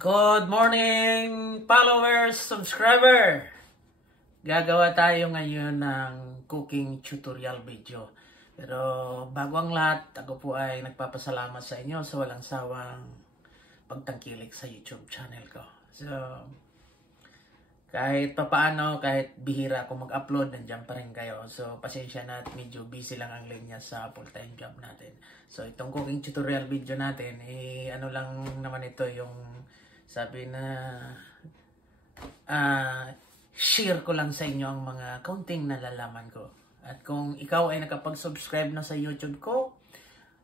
Good morning, followers, subscriber! Gagawa tayo ngayon ng cooking tutorial video. Pero bago ang lahat, ako po ay nagpapasalamat sa inyo sa walang sawang pagtangkilik sa YouTube channel ko. So, kahit papaano, kahit bihira ako mag-upload, nandiyan pa rin kayo. So, pasensya na at medyo busy lang ang linya sa full-time job natin. So, itong cooking tutorial video natin, ano lang naman ito yung sabi na share ko lang sa inyo ang mga kaunting nalalaman ko. At kung ikaw ay nakapag-subscribe na sa YouTube ko,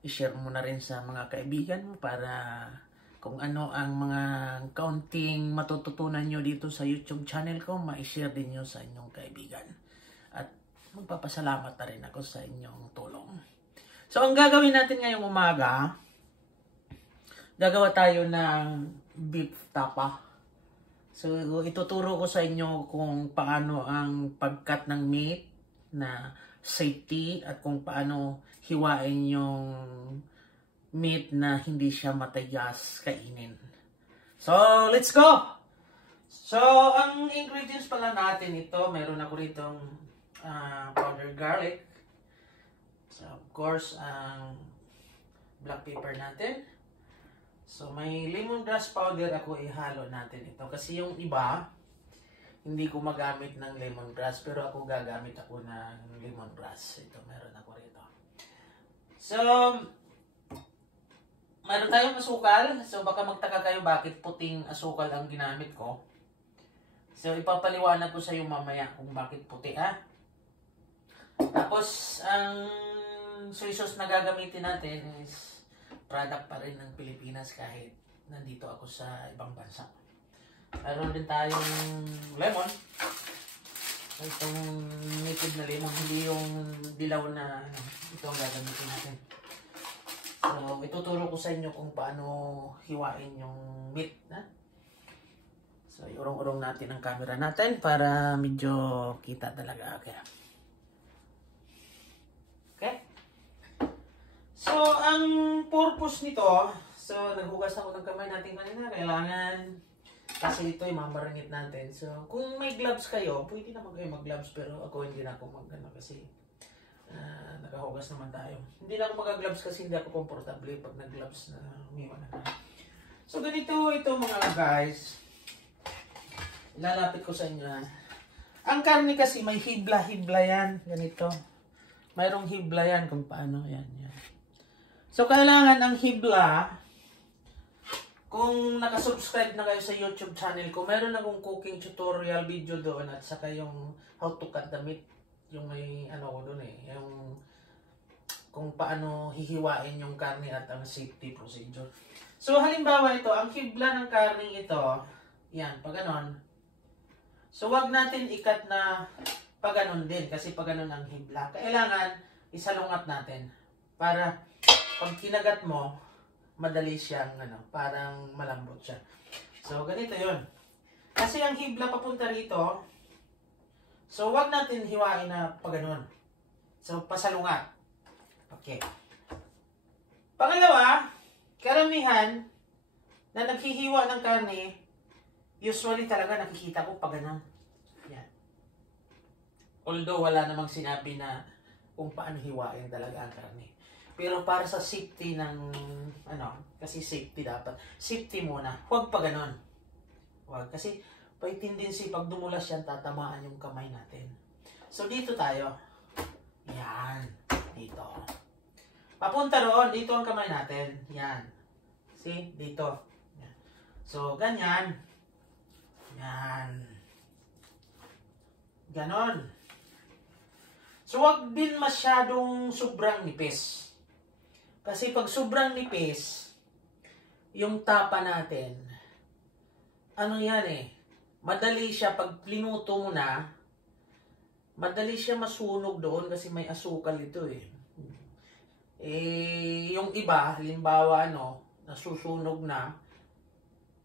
i-share mo na rin sa mga kaibigan mo para kung ano ang mga kaunting matututunan nyo dito sa YouTube channel ko, ma-share din nyo sa inyong kaibigan. At magpapasalamat na rin ako sa inyong tulong. So, ang gagawin natin ngayong umaga, gagawa tayo ng beef tapa. So, ituturo ko sa inyo kung paano ang pagkat ng meat na safety at kung paano hiwain yung meat na hindi siya matigas kainin. So, let's go! So, ang ingredients pala natin ito, meron ako ritong powdered garlic. So, of course, ang black pepper natin. So, may lemongrass powder ako ihalo natin ito. Kasi yung iba, hindi ko magamit ng lemongrass. Pero ako gagamit ako ng lemongrass. Ito, meron ako rito. So, meron tayong asukal. So, baka magtaka kayo bakit puting asukal ang ginamit ko. So, ipapaliwanag ko sa iyo mamaya kung bakit puti, ha? Tapos, ang soy sauce na gagamitin natin is product pa rin ng Pilipinas kahit nandito ako sa ibang bansa. Meron din tayong lemon. Itong native na lemon, hindi yung dilaw na ito ang gagamitin natin. So, ituturo ko sa inyo kung paano hiwain yung meat. So, iurong-urong natin ang camera natin para medyo kita talaga. Okay. So, ang purpose nito, so, naghugas ako ng kamay natin kanina, kailangan, kasi ito ay mamaringit natin. So, kung may gloves kayo, pwede naman kayo mag-gloves, pero ako hindi na ako mag-ano kasi nakahugas naman tayo. Hindi na ako mag-gloves kasi hindi ako komportable pag nag-gloves na umiwan na. So, ganito ito mga guys. Ilalapit ko sa inyo. Ang karne kasi may hibla-hibla yan. Ganito. Mayroong hibla yan kung paano. Yan. So, kailangan ang hibla, kung nakasubscribe na kayo sa YouTube channel ko, meron akong cooking tutorial video doon at saka yung how to cut the meat, yung may ano ko doon yung kung paano hihiwain yung karne at ang safety procedure. So, halimbawa ito, ang hibla ng karne ito, yan, pag ganon. So, wag natin ikat na pag ganon din, kasi pag ganon ang hibla. Kailangan isalungat natin para pag kinagat mo, madali siyang parang malambot siya. So, ganito yun. Kasi ang hibla papunta rito, so wag natin hiwain na pag ganun. So, pasalungat. Okay. Pangalawa, karamihan na naghihiwa ng karne, usually talaga nakikita ko pag ganun. Yan. Although wala namang sinabi na kung paano hiwain talaga ang karne. Pero para sa safety ng, kasi safety dapat. Safety muna. Huwag pa ganon. Huwag. Kasi, may tendency pag dumulas yan, tatamaan yung kamay natin. So, dito tayo. Yan. Dito. Papunta roon. Dito ang kamay natin. Yan. See? Dito. Yan. So, ganyan. Yan. Ganon. So, huwag din masyadong sobrang nipis. Kasi pag sobrang nipis, yung tapa natin, madali siya, pag linuto mo na, madali siya masunog doon kasi may asukal ito yung iba, halimbawa nasusunog na,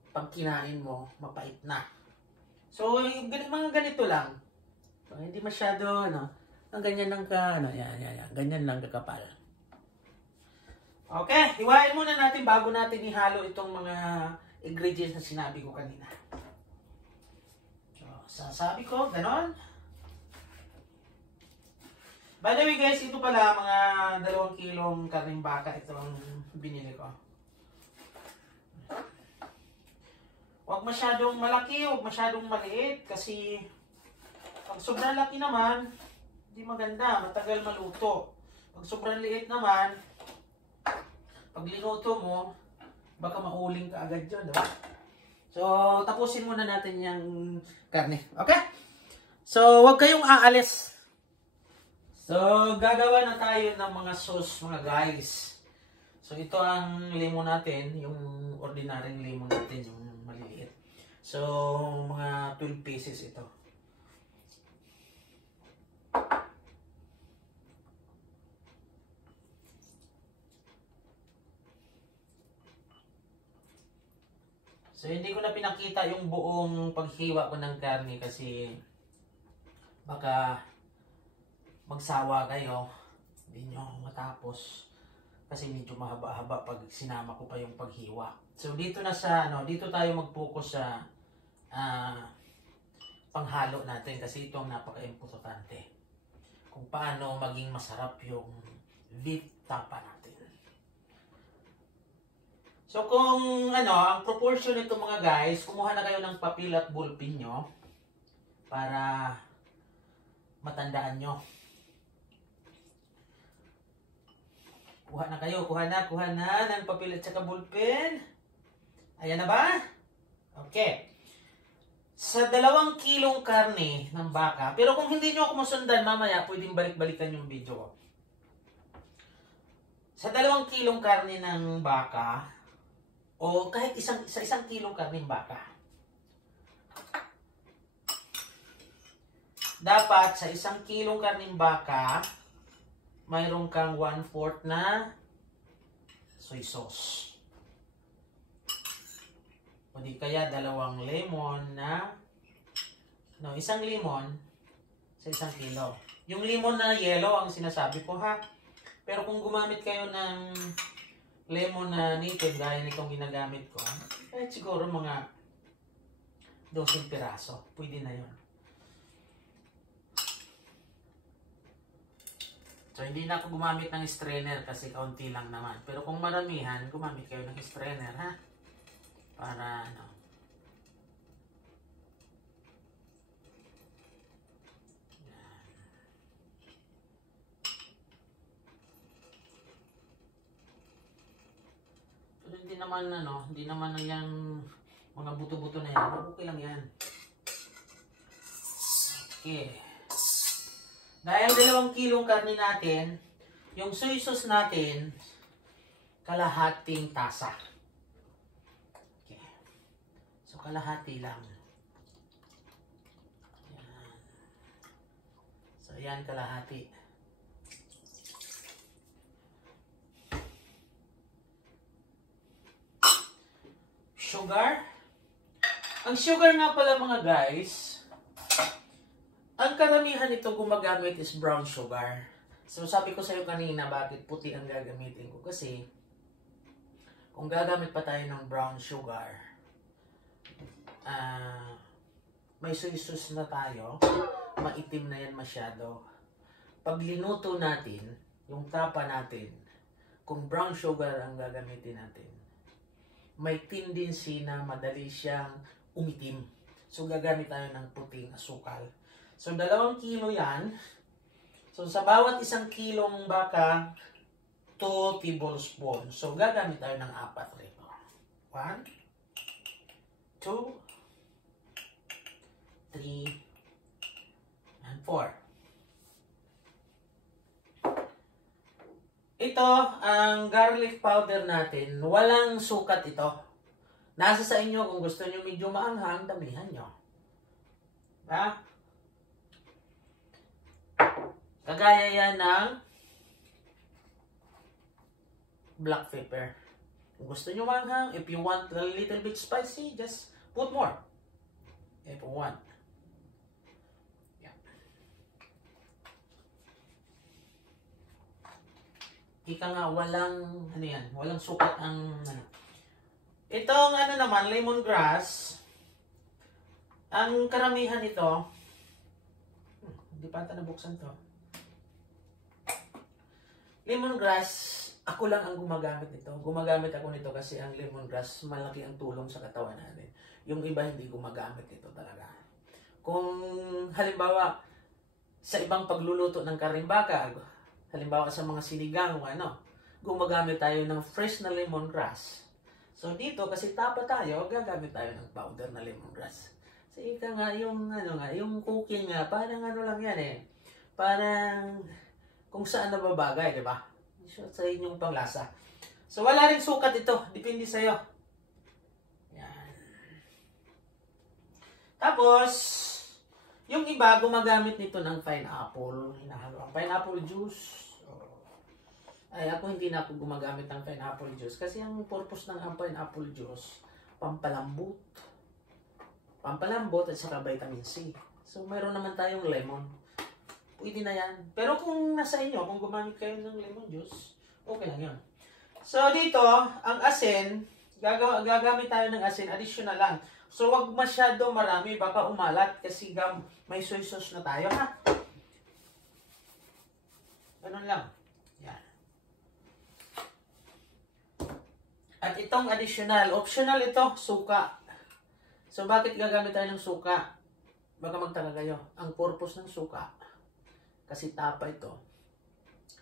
pag kinain mo, mapait na. So, mga ganito lang. So, hindi masyado, ang ganyan lang yan, ganyan lang kakapal. Okay, hiwain muna natin bago natin ihalo itong mga ingredients na sinabi ko kanina. So, sasabi ko, ganon. By the way guys, ito pala mga 2 kilong karning baka itong binili ko. Huwag masyadong malaki, huwag masyadong maliit kasi pag sobrang laki naman, hindi maganda, matagal maluto. Pag sobrang liit naman, pag linuto mo, baka mauling ka agad yun, diba? So, tapusin muna natin yung karne. Okay? So, huwag kayong aalis. So, gagawa na tayo ng mga sauce, mga guys. So, ito ang lemon natin, yung ordinaryong lemon natin, yung maliliit. So, mga 12 pieces ito. So, hindi ko na pinakita yung buong paghiwa ko ng karne kasi baka magsawa kayo. Hindi nyo matapos kasi medyo mahaba-haba pag sinama ko pa yung paghiwa. So, dito na sa, dito tayo mag-focus sa panghalo natin kasi ito ang napaka-importante. Kung paano maging masarap yung beef tapa natin. So kung ang proportion nito mga guys, kumuha na kayo ng papel at ballpen nyo para matandaan nyo. Kuha na kayo, kuha na ng papel at saka ballpen. Ayan na ba? Okay. Sa 2 kilong karne ng baka, pero kung hindi nyo ako masundan mamaya, pwedeng balik-balikan yung video ko. Sa 2 kilong karne ng baka, o kahit sa 1 kilong karning baka, dapat sa 1 kilong karning baka, mayroon kang 1/4 na soy sauce. O di kaya 2 lemon na, 1 lemon sa 1 kilo. Yung lemon na yellow ang sinasabi ko ha. Pero kung gumamit kayo ng lemon na native gaya nitong ginagamit ko, siguro mga 12 piraso. Pwede na yun. So, hindi na ako gumamit ng strainer kasi kaunti lang naman. Pero kung maramihan, gumamit kayo ng strainer, ha? Para, hindi naman na yung mga buto-buto na yan. Okay lang yan. Okay. Dahil 2 kilong karne natin, yung soy sauce natin, kalahating tasa. Okay. So, kalahati lang. Ayan. So, ayan, kalahati. Sugar. Ang sugar nga pala mga guys, ang karamihan nito gumagamit is brown sugar. So sabi ko sa iyo kanina bakit puti ang gagamitin ko. Kasi kung gagamit pa tayo ng brown sugar, may soy sauce na tayo, maitim na yan masyado. Pag linuto natin, yung tapa natin, kung brown sugar ang gagamitin natin, may tendency na madali siyang umitim. So, gagamit tayo ng puting asukal. So, 2 kilo yan. So, sa bawat 1 kilong baka, 2 tablespoon. So, gagamit tayo ng 4 rito. 1, 2, 3, and 4. Ito, ang garlic powder natin, walang sukat ito. Nasa sa inyo kung gusto nyo medyo maanghang, damihan nyo. Ha? Kagaya yan ng black pepper. Kung gusto nyo maanghang, if you want a little bit spicy, just put more. If you want. ika nga walang, ano yan, walang sukat ang, ano. Itong, ano naman, lemongrass, ang karamihan nito, hindi pa ata nabuksan to. Lemongrass, ako lang ang gumagamit nito. Gumagamit ako nito kasi ang lemongrass, malaki ang tulong sa katawan natin. Yung iba hindi gumagamit ito talaga. Kung halimbawa, sa ibang pagluluto ng karing baka, halimbawa sa mga sinigang o ano, gumagamit tayo ng fresh na lemongrass. So dito, kasi tapa tayo, gagamit tayo ng powder na lemongrass. So ika nga, yung, ano nga, yung cooking nga, parang ano lang yan eh. Parang kung saan nababagay, di ba? Sa inyong panglasa. So wala rin sukat ito, depende sa'yo. Yan. Tapos, yung iba gumagamit nito ng pineapple. Hinahalo ang pineapple juice. Ay, ako hindi na ako gumagamit ng pineapple juice kasi ang purpose ng pineapple juice, pampalambot. Pampalambot at saka vitamin C. So, mayroon naman tayong lemon. Pwede na yan. Pero kung nasa inyo, kung gumamit kayo ng lemon juice, okay lang yun. So, dito, ang asin, gagamit tayo ng asin, additional lang. So, wag masyado marami, baka umalat kasi may soy sauce na tayo, ha? Ganun lang. Yan. At itong additional, optional ito, suka. So, bakit gagamit tayo ng suka? Baka magtaka kayo. Ang purpose ng suka, kasi tapa ito,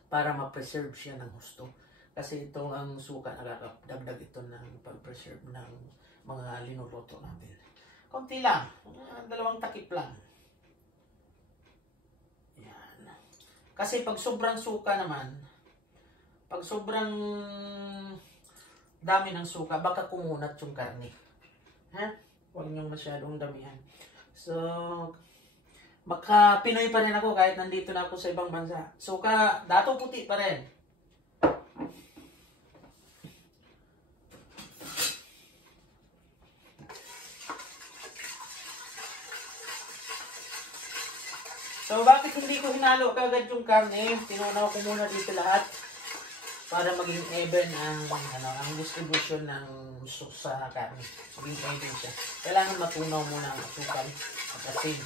para ma-preserve siya ng husto. Kasi ito ang suka, nakakadagdag ito ng pag-preserve ng mga linuluto natin. Konti lang, 2 takip lang. Yan. Kasi pag sobrang suka naman, pag sobrang dami ng suka, baka kumunat yung karne. Ha? Huwag niyong masyadong damihan. So, maka-Pinoy pa rin ako kahit nandito na ako sa ibang bansa. Suka, dato puti pa rin. So, bakit hindi ko hinalo kagad yung karne? Tinunaw ko muna dito lahat para maging even ang distribution ng sauce sa karne. Maging even siya. Kailangan matunaw muna ang asukal at asin.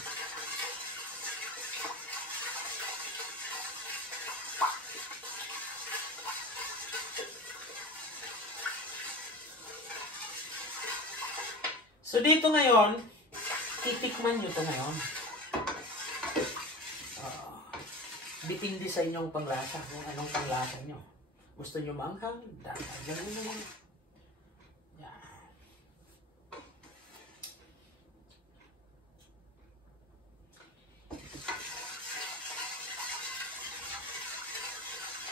So, dito ngayon, titikman nyo ito ngayon. Depende sa inyong panglasa, kung anong panglasa nyo. Gusto nyo maanghang? Ganun naman. Yan.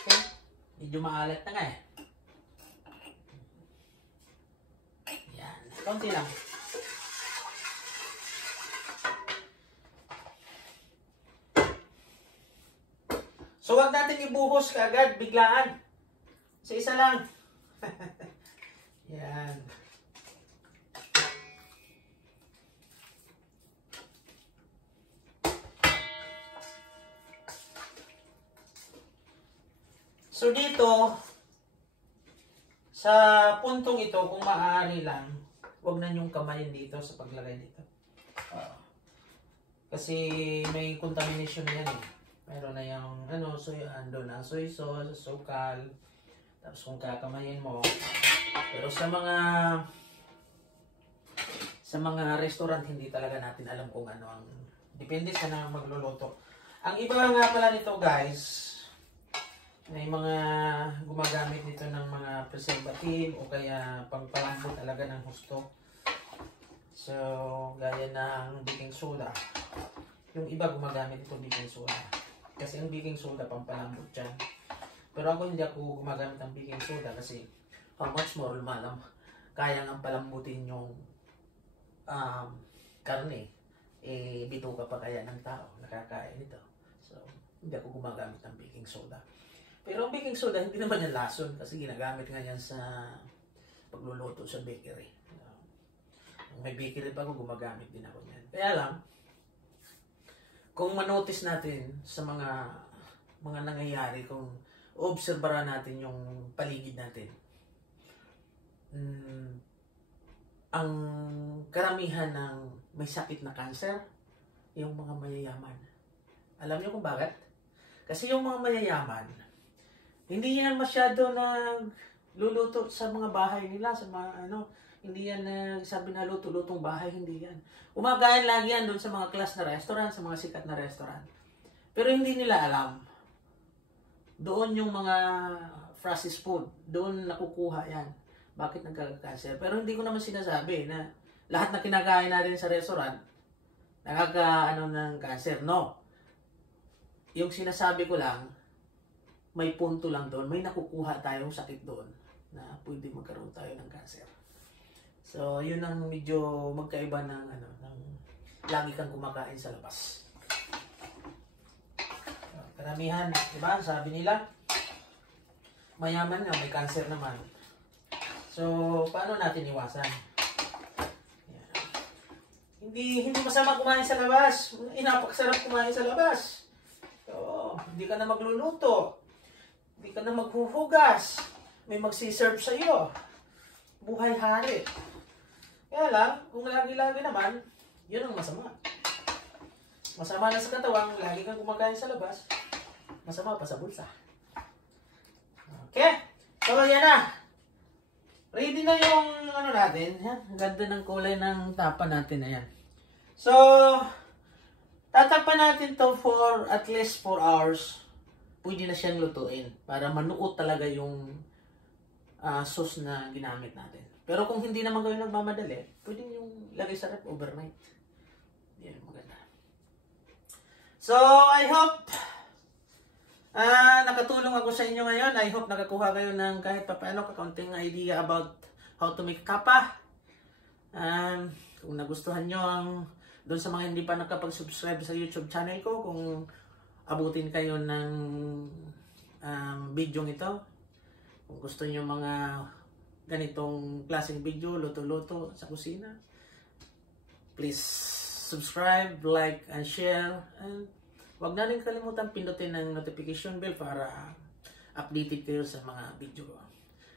Okay. Medyo maalat na nga eh. Yan. Konti lang. So, wag natin ibuhos kaagad, biglaan. Sa isa lang. Yan. So, dito, sa puntong ito, kung maaari lang, wag na niyong kamayin dito sa paglagay dito. Kasi may contamination na yan eh. Meron na yung ando na soy sauce, sukal. Tapos kung kakamayin mo. Pero sa mga restaurant, hindi talaga natin alam kung ano ang depende sa na magluluto. Ang iba nga pala nito guys, may mga gumagamit nito ng mga preservative o kaya pangpalambot talaga ng husto. So, gaya ng baking soda. Yung iba gumagamit ito baking soda. Kasi ang baking soda, pampalambot dyan. Pero ako hindi ako gumagamit ng baking soda kasi how much more lumalam. Kaya nga palambutin yung karne. Eh, bituka pa kaya ng tao. Nakakain ito. So, hindi ako gumagamit ng baking soda. Pero ang baking soda, hindi naman yung lason kasi ginagamit nga yan sa pagluluto sa bakery. May bakery pa ako, gumagamit din ako yan. Kaya lang, kung manotice natin sa mga nangyayari, kung obserbahan natin yung paligid natin. Ang karamihan ng may sakit na cancer, yung mga mayayaman. Alam niyo kung bakit? Kasi yung mga mayayaman, hindi yan masyado nagluluto sa mga bahay nila, sa mga hindi yan sabi na luto-lutong bahay, hindi yan. Umagayan lagi yan doon sa mga class na restaurant, sa mga sikat na restaurant. Pero hindi nila alam. Doon yung mga processed food, doon nakukuha yan. Bakit nagkaka-cancer? Pero hindi ko naman sinasabi na lahat na kinakain natin sa restaurant, ng cancer. No. Yung sinasabi ko lang, may punto lang doon, may nakukuha tayong sakit doon na pwede magkaroon tayo ng cancer. So, yun ang medyo magkaiba ng lagi kang kumakain sa labas. Karamihan, di ba? Sabi nila, mayaman nga, may cancer naman. So, paano natin iwasan? Yan. Hindi masama kumain sa labas. Napakasarap kumain sa labas. So, hindi ka na magluluto. Hindi ka na maghuhugas. May magsiserve sa iyo. Buhay hari. Kaya lang, kung lagi-lagi naman, yun ang masama. Masama na sa katawan, lagi kang kumakain sa labas. Masama pa sa bulsa. Okay? So, yan na. Ready na yung natin. Yan. Ang ganda ng kulay ng tapa natin na yan. So, tatakpan natin to for at least 4 hours. Pwede na siyang lutuin para manuot talaga yung sauce na ginamit natin. Pero kung hindi naman kayo nagmamadali, pwede yung lagay sa rep overnight. Yan, maganda. So, I hope nakatulong ako sa inyo ngayon. I hope nakakuha kayo ng kahit papaano kakaunting idea about how to make kapa. Kung nagustuhan nyo doon sa mga hindi pa nakapag-subscribe sa YouTube channel ko, kung abutin kayo ng video ito, kung gusto nyo mga ganitong klaseng video, luto-luto sa kusina, please subscribe, like, and share. And huwag na rin kalimutan pindutin ng notification bell para updated kayo sa mga video ko.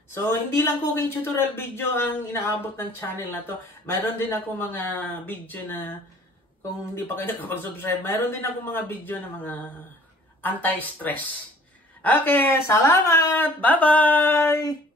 So, hindi lang cooking tutorial video ang inaabot ng channel na to. Mayroon din ako mga video na, kung hindi pa kayo nakapag-subscribe, mayroon din ako mga video na mga anti-stress. Okay, salamat! Bye-bye!